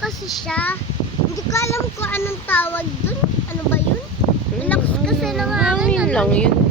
kasi siya. Hindi ko alam kung anong tawag dun. Ano ba yun? Ang lakas kasi ng hangin. Hangin lang yun.